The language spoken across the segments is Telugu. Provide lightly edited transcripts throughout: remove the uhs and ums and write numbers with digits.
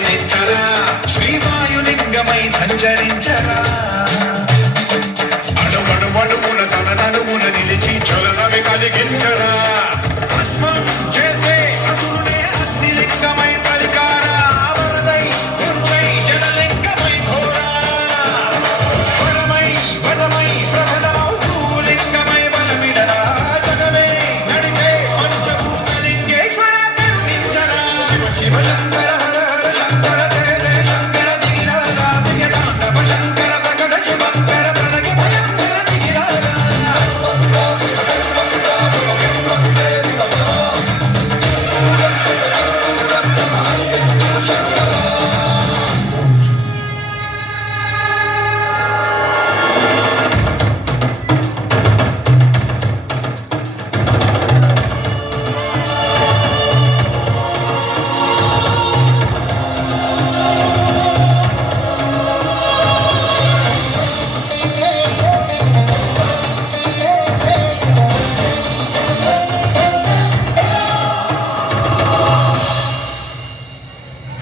కదిలించరా శ్రీవాయులింగమై సంచరించరా అడుగడుగడుగున తన నడుమున నిలిచి చలనవి కలిగించరా భస్మం చేసే అసురునే అగ్నిలింగమై పలికారా వరదై ఉంచై జనలింగమై ఘోరా వరమై వరమై ప్రబలమౌ భూలింగమై బలమిడరా జగమే నడిపే పంచభూతలింగేశ్వర కరుణించరా శివ శివ శంకర హర హర శంకర జయ జయ శంకర దిగిరారా దిగతాండవ శంకర ప్రకట శుభంకర ప్రణగి భయంకర దిగిరారా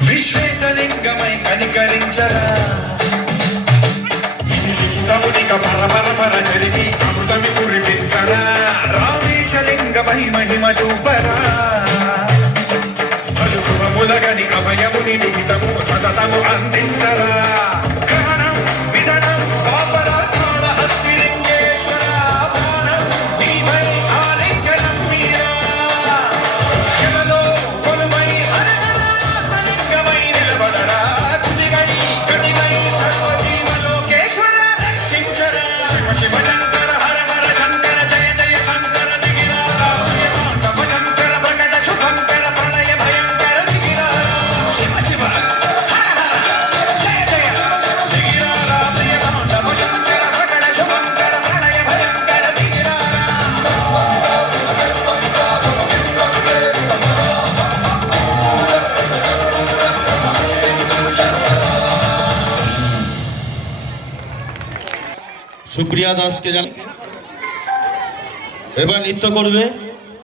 విశ్వేశలింగమై కనికరించరా తమునిక పర పర పర జరిగి అమృతమి కురిపించరా రామేశలింగమై మహిమ చూపరా పలు శుభములగని అభయముని నిహితము సతతము అందించరా గ్రహణం విధనం పాపరాత్మాల హస్తిలింగేశ్వర బాణం నీవై ఆలింగనం మీరా జగలో కొలువై హరహరాత్మలింగమై నిలబడరా కుదిగడి గడిగై సర్వజీవలోకేశ్వర రక్షించరా శివ శివ శంకర హర హర శంకర జయ జయ శంకర దిగిరారా తాండవ శంకర ప్రకట శుభంకర ప్రళయ భయంకర దిగిరారా శివ శివ హర హర జయ జయ దిగిరారా తాండవ శంకర ప్రకట శుభంకర ప్రళయ భయంకర దిగిరారా সুপ্রিয়া দাসকে জান এবার নৃত্য করবে